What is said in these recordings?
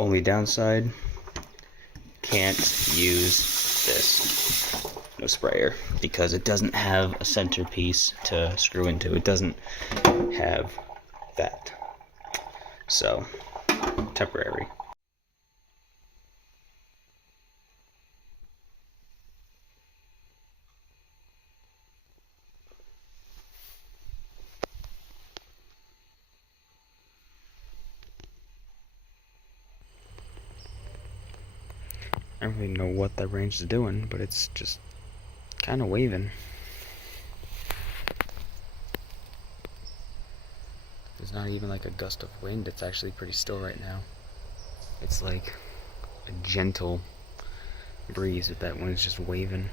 Only downside, can't use this no sprayer because it doesn't have a centerpiece to screw into. It doesn't have that. So, temporary. I don't really know what that range is doing, but it's just kind of waving. There's not even like a gust of wind. It's actually pretty still right now. It's like a gentle breeze with that one. It's just waving.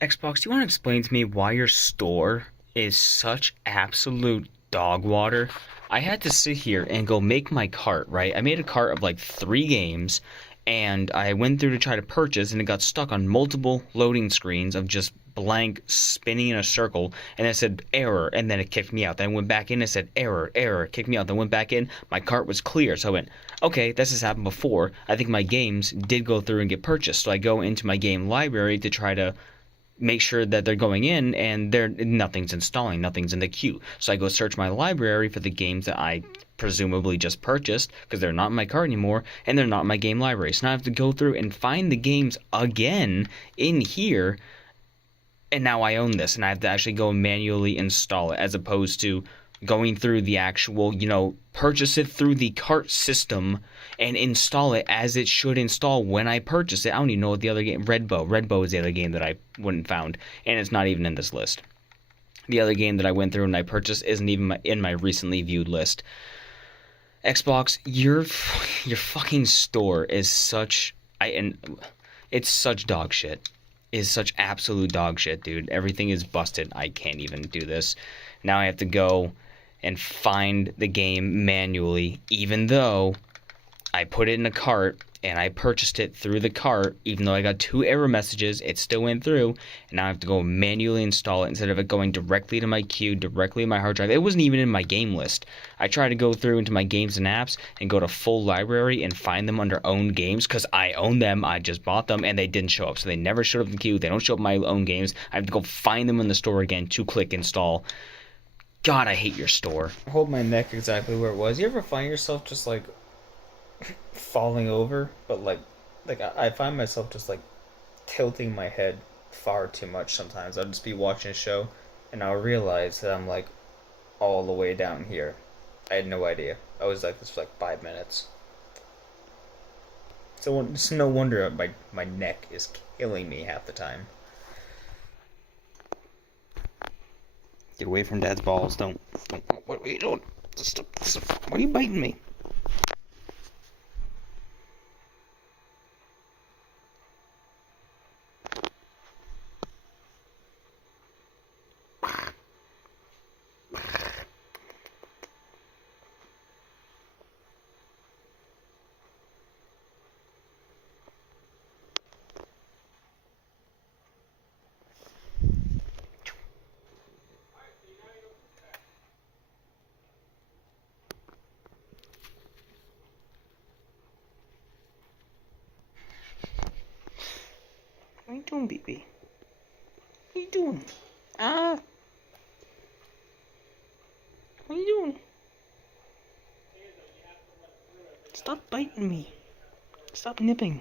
Xbox, do you want to explain to me why your store is such absolute dog water? I had to sit here and go make my cart, right? I made a cart of like 3 games, and I went through to try to purchase, and it got stuck on multiple loading screens of just blank spinning in a circle, and it said error, and then it kicked me out. Then I went back in, and it said error, error, kicked me out. Then went back in, my cart was clear. So I went, okay, this has happened before. I think my games did go through and get purchased. So I go into my game library to try to make sure that they're going in, and nothing's installing, nothing's in the queue. So I go search my library for the games that I presumably just purchased, because they're not in my cart anymore, and they're not in my game library. So now I have to go through and find the games again in here, and now I own this, and I have to actually go and manually install it, as opposed to going through the actual, purchase it through the cart system and install it as it should install when I purchase it. I don't even know what the other game, Red Bow is the other game that I wouldn't found, and it's not even in this list. The other game that I went through and I purchased isn't even in my recently viewed list. Xbox, your fucking store is it's such dog shit. Is such absolute dog shit, dude. Everything is busted. I can't even do this. Now I have to go and find the game manually, even though I put it in a cart and I purchased it through the cart. Even though I got 2 error messages, it still went through, and now I have to go manually install it instead of it going directly to my queue, directly in my hard drive. It wasn't even in my game list. I tried to go through into my games and apps and go to full library and find them under owned games, because I own them. I just bought them and they didn't show up. So they never showed up in the queue. They don't show up in my own games. I have to go find them in the store again to click install. God, I hate your store. Hold my neck exactly where it was. You ever find yourself just like falling over, but like I find myself just like tilting my head far too much sometimes. I'll just be watching a show and I'll realize that I'm like all the way down here. I had no idea. I was like this for like 5 minutes. So it's no wonder my neck is killing me half the time. Get away from Dad's balls. Don't. What are you doing? Stop. Why are you biting me? What are you doing, baby? What are you doing? What are you doing? Stop biting me. Stop nipping.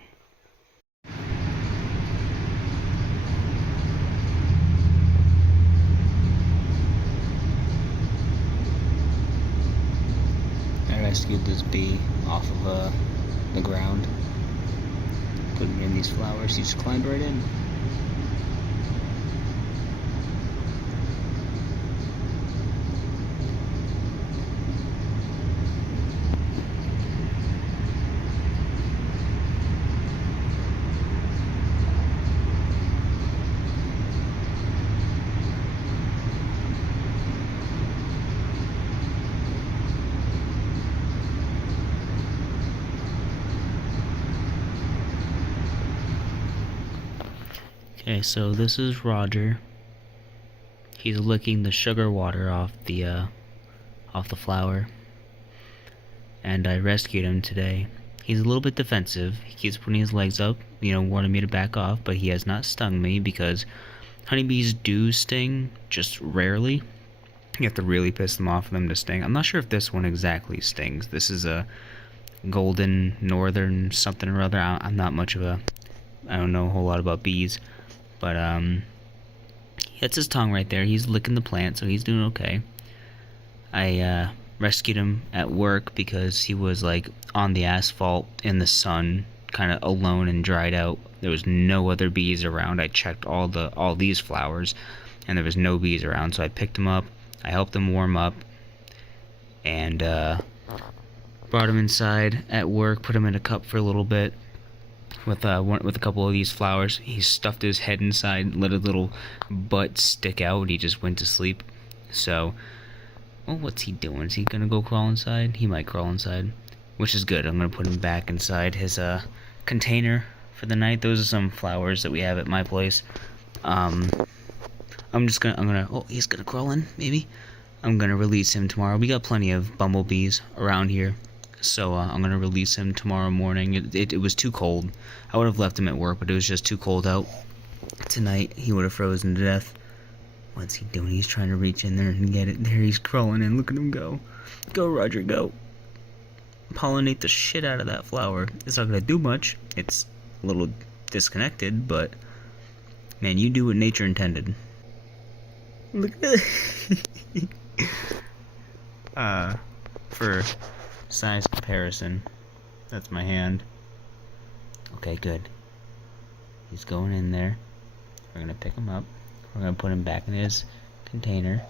I rescued this bee off of the ground. Put him in these flowers. He just climbed right in. Okay, so this is Roger. He's licking the sugar water off the flower. And I rescued him today. He's a little bit defensive. He keeps putting his legs up, wanting me to back off, but he has not stung me because honeybees do sting, just rarely. You have to really piss them off for them to sting. I'm not sure if this one exactly stings. This is a golden northern something or other. I'm not much of a... I don't know a whole lot about bees. But, that's his tongue right there. He's licking the plant, so he's doing okay. I, rescued him at work because he was, like, on the asphalt in the sun, kind of alone and dried out. There was no other bees around. I checked all these flowers, and there was no bees around, so I picked him up. I helped him warm up, and, brought him inside at work, put him in a cup for a little bit. With a couple of these flowers. He stuffed his head inside, let a little butt stick out. He just went to sleep. So, well, what's he doing? Is he gonna go crawl inside? He might crawl inside, which is good. I'm gonna put him back inside his container for the night. Those are some flowers that we have at my place. I'm gonna. Oh, he's gonna crawl in. Maybe. I'm gonna release him tomorrow. We got plenty of bumblebees around here. So I'm going to release him tomorrow morning. It was too cold. I would have left him at work, but it was just too cold out. Tonight, he would have frozen to death. What's he doing? He's trying to reach in there and get it. There he's crawling in. Look at him go. Go, Roger, go. Pollinate the shit out of that flower. It's not going to do much. It's a little disconnected, but... Man, you do what nature intended. Look at that. For... size comparison, that's my hand. Okay, good. He's going in there. We're gonna pick him up. We're gonna put him back in his container.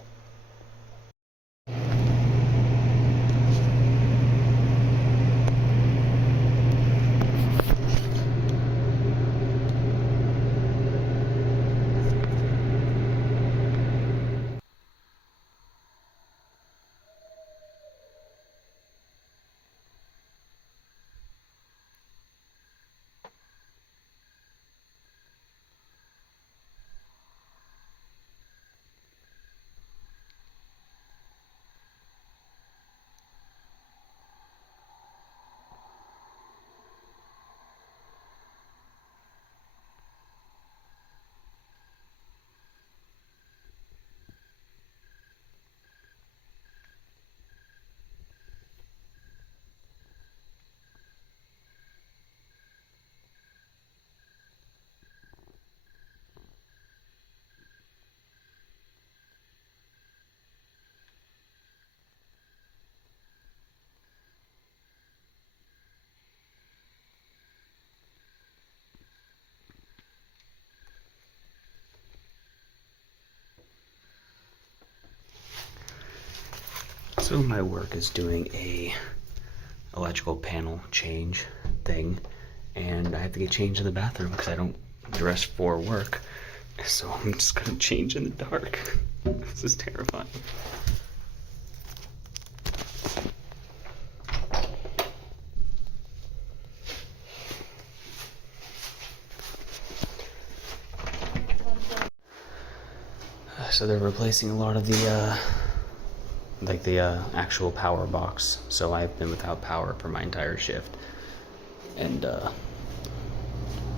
So my work is doing a electrical panel change thing, and I have to get changed in the bathroom because I don't dress for work. So I'm just gonna change in the dark. This is terrifying. So they're replacing a lot of the actual power box. So I've been without power for my entire shift, and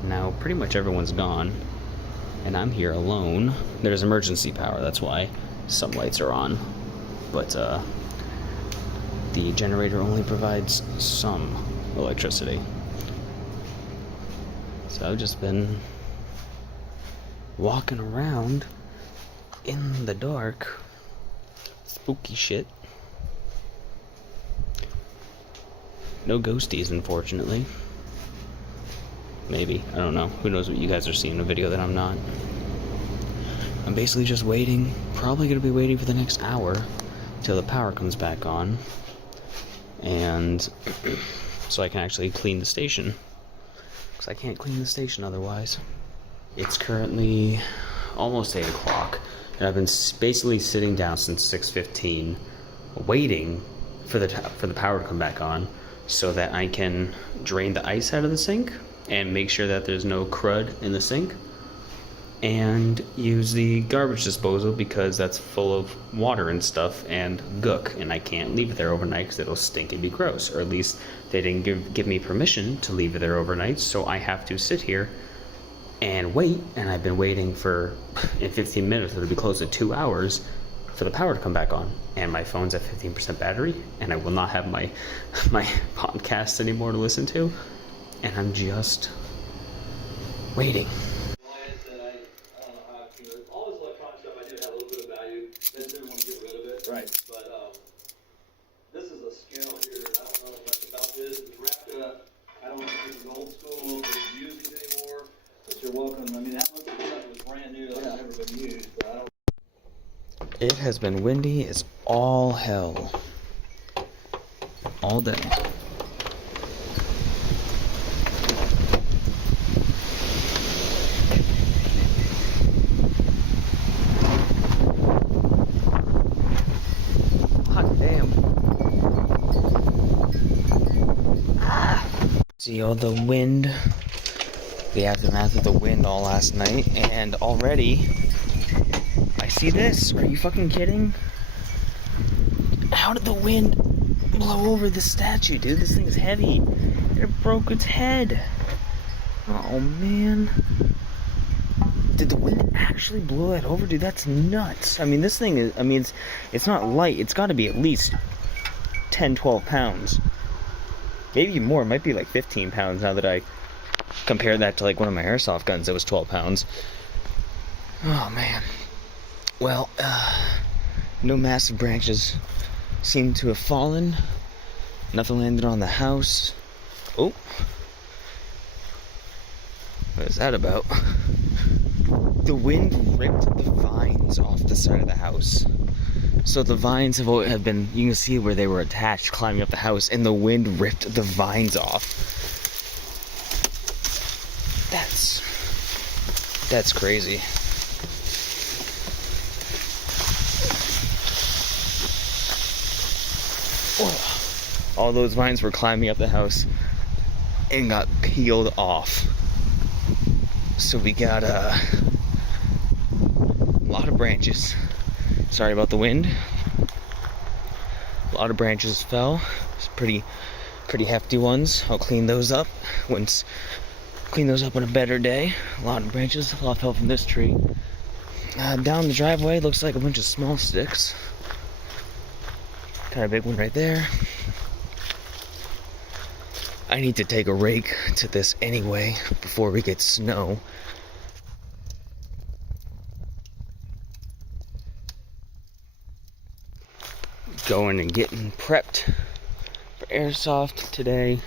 now pretty much everyone's gone, and I'm here alone. There's emergency power, that's why some lights are on, but the generator only provides some electricity. So I've just been walking around in the dark. Spooky shit. No ghosties, unfortunately. Maybe. I don't know. Who knows what you guys are seeing in a video that I'm not. I'm basically just waiting. Probably going to be waiting for the next hour till the power comes back on. And so I can actually clean the station. Because I can't clean the station otherwise. It's currently almost 8 o'clock. And I've been basically sitting down since 6:15 waiting for the power to come back on so that I can drain the ice out of the sink and make sure that there's no crud in the sink, and use the garbage disposal because that's full of water and stuff and gook, and I can't leave it there overnight because it'll stink and be gross, or at least they didn't give me permission to leave it there overnight, so I have to sit here and wait. And I've been waiting for, in 15 minutes, it'll be close to 2 hours for the power to come back on, and my phone's at 15% battery, and I will not have my podcast anymore to listen to, and I'm just waiting. All this electronic stuff I do have a little bit of value. They didn't want to get rid of it. Right. But this is a scale here. I don't know much about this. It's wrapped up. I don't know if this is old school, if it's used anymore. But you're welcome. I mean, that looks like it was brand new. It's never been used. But I don't. It has been windy as all hell. All day. Hot damn. See all the wind, the aftermath of the wind all last night, and already I see this. Are you fucking kidding? How did the wind blow over the statue, dude? This thing's heavy. It broke its head. Oh man. Did the wind actually blow that over? Dude, that's nuts. I mean, this thing is, I mean, it's not light. It's got to be at least 10, 12 pounds. Maybe more. It might be like 15 pounds now that I compare that to like one of my airsoft guns that was 12 pounds. Oh man. Well, no massive branches seem to have fallen. Nothing landed on the house. Oh. What is that about? The wind ripped the vines off the side of the house. So the vines have been, you can see where they were attached climbing up the house, and the wind ripped the vines off. That's crazy. Oh. All those vines were climbing up the house and got peeled off. So we got a lot of branches. Sorry about the wind. A lot of branches fell. It's pretty hefty ones. I'll clean those up clean those up on a better day. A lot of branches. A lot fell from this tree. Down the driveway looks like a bunch of small sticks. Kind of big one right there. I need to take a rake to this anyway before we get snow. Going and getting prepped for airsoft today.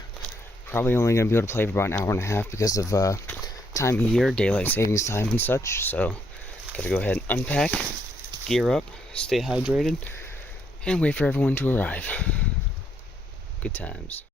Probably only going to be able to play for about an hour and a half because of time of year, daylight savings time and such. So, gotta go ahead and unpack, gear up, stay hydrated, and wait for everyone to arrive. Good times.